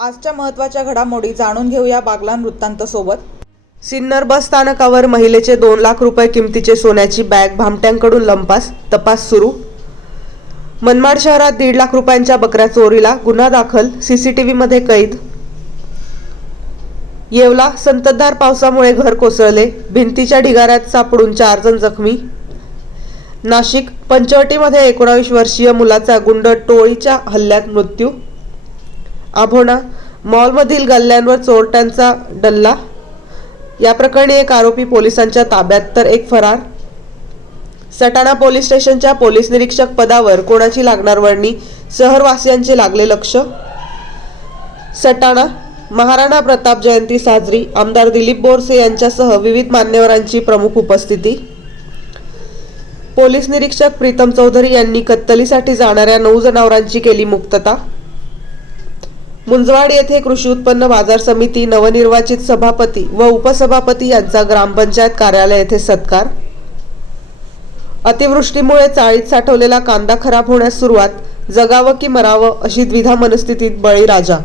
आजच्या महत्त्वाच्या घडामोडी जाणून घेऊया बागलान वृत्तांत सोबत सिन्नर बस स्थानकावर महिलेचे दोन लाख रुपये किमतीचे सोन्याची बॅग भामट्यांकडून लंपास तपास सुरू. मनमाड शहरात दीड लाख रुपयांच्या बकऱ्या चोरीला गुन्हा दाखल सीसीटीव्हीमध्ये कैद. येवला संततधार पावसामुळे घर कोसळले भिंतीच्या ढिगाऱ्यात सापडून चार जण जखमी. नाशिक पंचवटीमध्ये एकोणावीस वर्षीय मुलाचा गुंड टोळीच्या हल्ल्यात मृत्यू. आभोणा मॉलमधील गल्ल्यांवर चोरट्यांचा डल्ला. या प्रकरणी एक आरोपी पोलिसांच्या ताब्यात तर एक फरार. सटाणा पोलीस स्टेशनच्या पोलीस निरीक्षक पदावर कोणाची लागणार वर्णी शहरवासियांचे लागले लक्ष. सटाणा महाराणा प्रताप जयंती साजरी आमदार दिलीप बोरसे यांच्यासह विविध मान्यवरांची प्रमुख उपस्थिती. पोलीस निरीक्षक प्रीतम चौधरी यांनी कत्तलीसाठी जाणाऱ्या नऊ जनावरांची केली मुक्तता. मुंजवाड येथे कृषी उत्पन्न बाजार समिती नवनिर्वाचित सभापती व उपसभापती यांचा ग्रामपंचायत कार्यालय येथे सत्कार. अतिवृष्टीमुळे चाळीत साठवलेला कांदा खराब होण्यास सुरुवात जगावं की मरावं अशी द्विधा मनस्थितीत बळीराजा.